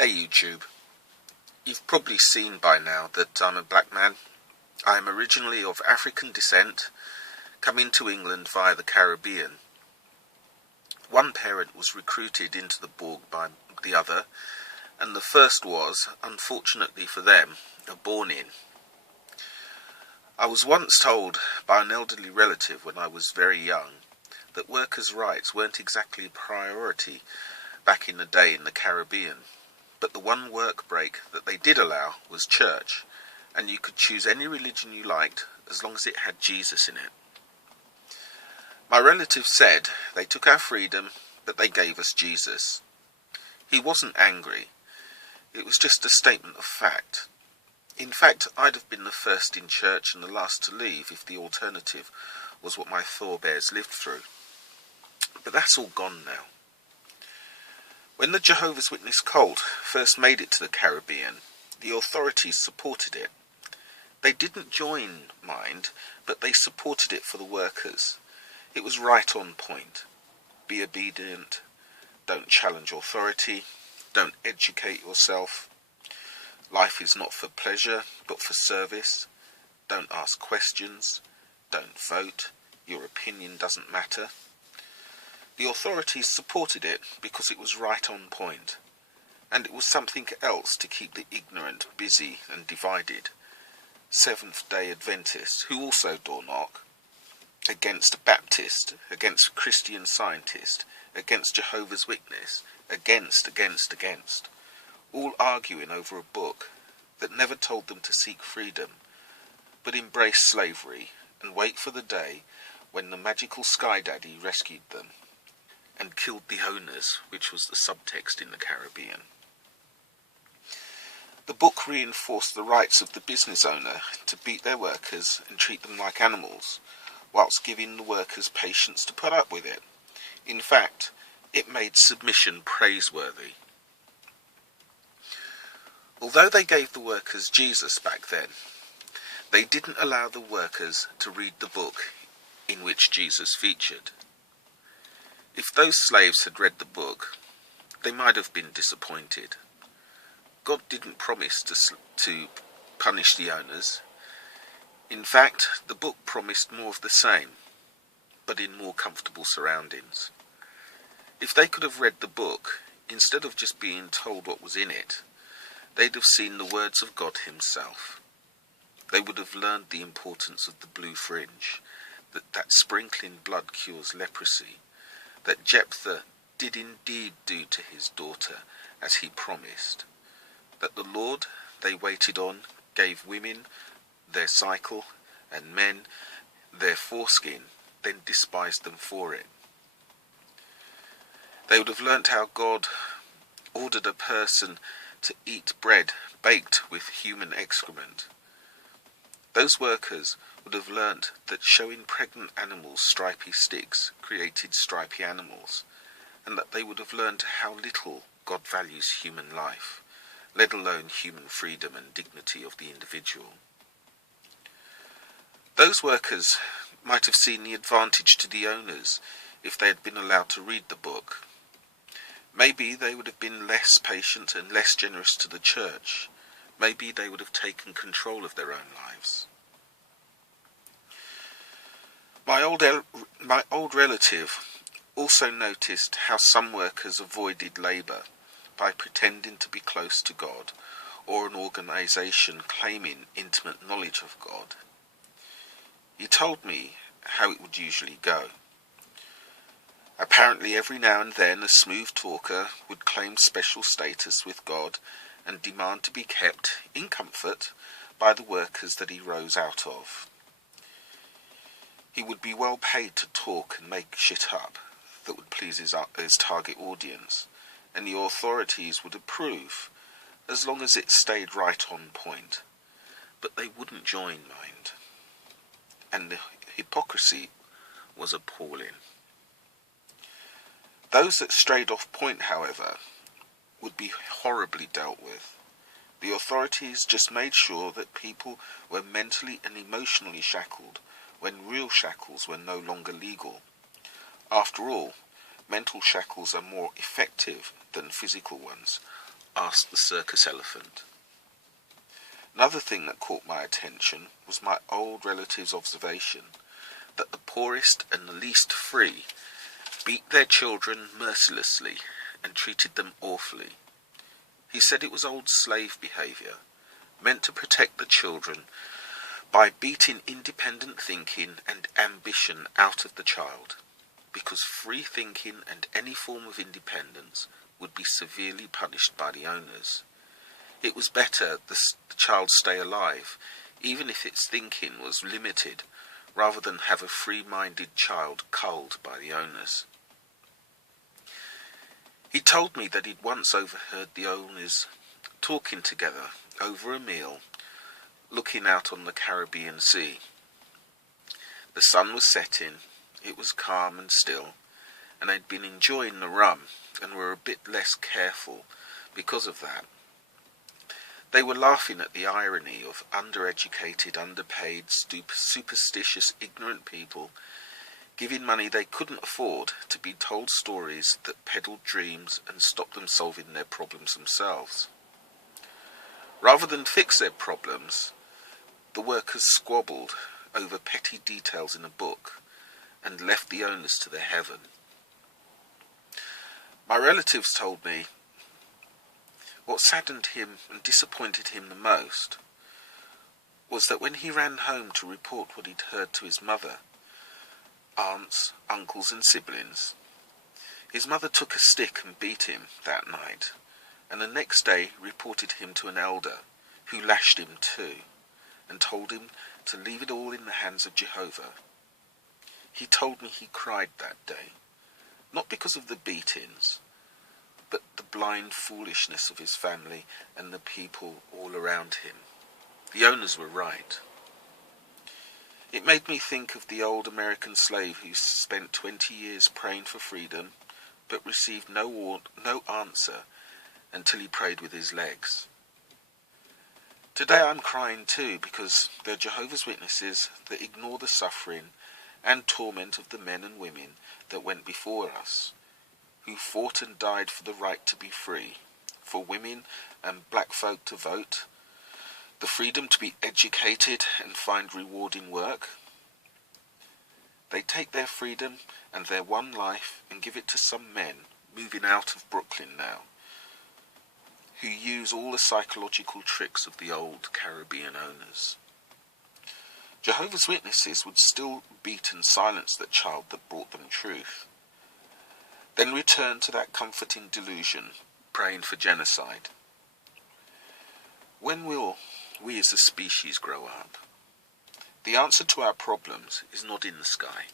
Hey YouTube, you've probably seen by now that I'm a black man. I am originally of African descent, coming to England via the Caribbean. One parent was recruited into the Borg by the other, and the first was, unfortunately for them, a born-in. I was once told by an elderly relative when I was very young that workers' rights weren't exactly a priority back in the day in the Caribbean. But the one work break that they did allow was church, and you could choose any religion you liked as long as it had Jesus in it. My relative said they took our freedom, but they gave us Jesus. He wasn't angry. It was just a statement of fact. In fact, I'd have been the first in church and the last to leave if the alternative was what my forebears lived through. But that's all gone now. When the Jehovah's Witness cult first made it to the Caribbean, the authorities supported it. They didn't join, mind, but they supported it for the workers. It was right on point. Be obedient, don't challenge authority, don't educate yourself. Life is not for pleasure, but for service. Don't ask questions, don't vote, your opinion doesn't matter. The authorities supported it because it was right on point, and it was something else to keep the ignorant busy and divided. Seventh-day Adventists, who also door knock, against a Baptist, against Christian Scientist, against Jehovah's Witness, against, all arguing over a book that never told them to seek freedom, but embrace slavery and wait for the day when the magical Sky Daddy rescued them and killed the owners, which was the subtext in the Caribbean. The book reinforced the rights of the business owner to beat their workers and treat them like animals, whilst giving the workers patience to put up with it. In fact, it made submission praiseworthy. Although they gave the workers Jesus back then, they didn't allow the workers to read the book in which Jesus featured. If those slaves had read the book, they might have been disappointed. God didn't promise to punish the owners. In fact, the book promised more of the same, but in more comfortable surroundings. If they could have read the book, instead of just being told what was in it, they'd have seen the words of God himself. They would have learned the importance of the blue fringe, that sprinkling blood cures leprosy, that Jephthah did indeed do to his daughter as he promised, that the Lord they waited on gave women their cycle and men their foreskin, then despised them for it. They would have learnt how God ordered a person to eat bread baked with human excrement. Those workers would have learnt that showing pregnant animals stripy sticks created stripy animals, and that they would have learnt how little God values human life, let alone human freedom and dignity of the individual. Those workers might have seen the advantage to the owners if they had been allowed to read the book. Maybe they would have been less patient and less generous to the church. Maybe they would have taken control of their own lives. My old relative also noticed how some workers avoided labour by pretending to be close to God or an organisation claiming intimate knowledge of God. He told me how it would usually go. Apparently every now and then a smooth talker would claim special status with God and demand to be kept in comfort by the workers that he rose out of. He would be well paid to talk and make shit up that would please his target audience, and the authorities would approve as long as it stayed right on point. But they wouldn't join, mind. And the hypocrisy was appalling. Those that strayed off point, however, would be horribly dealt with. The authorities just made sure that people were mentally and emotionally shackled when real shackles were no longer legal. After all, mental shackles are more effective than physical ones, asked the circus elephant. Another thing that caught my attention was my old relative's observation that the poorest and the least free beat their children mercilessly and treated them awfully. He said it was old slave behaviour, meant to protect the children by beating independent thinking and ambition out of the child, because free thinking and any form of independence would be severely punished by the owners. It was better the child stay alive, even if its thinking was limited, rather than have a free-minded child culled by the owners. He told me that he'd once overheard the owners talking together over a meal, looking out on the Caribbean Sea. The sun was setting, it was calm and still, and they'd been enjoying the rum and were a bit less careful because of that. They were laughing at the irony of undereducated, underpaid, superstitious, ignorant people giving money they couldn't afford to be told stories that peddled dreams and stopped them solving their problems themselves. Rather than fix their problems, the workers squabbled over petty details in a book and left the owners to their heaven. My relatives told me what saddened him and disappointed him the most was that when he ran home to report what he'd heard to his mother, aunts, uncles and siblings, his mother took a stick and beat him that night, and the next day reported him to an elder, who lashed him too, and told him to leave it all in the hands of Jehovah. He told me he cried that day, not because of the beatings, but the blind foolishness of his family and the people all around him. The owners were right. It made me think of the old American slave who spent 20 years praying for freedom, but received no answer until he prayed with his legs. Today I'm crying too, because there are Jehovah's Witnesses that ignore the suffering and torment of the men and women that went before us, who fought and died for the right to be free, for women and black folk to vote, the freedom to be educated and find rewarding work. They take their freedom and their one life and give it to some men moving out of Brooklyn now, who use all the psychological tricks of the old Caribbean owners. Jehovah's Witnesses would still beat and silence that child that brought them truth, then return to that comforting delusion, praying for genocide. When will we as a species grow up? The answer to our problems is not in the sky.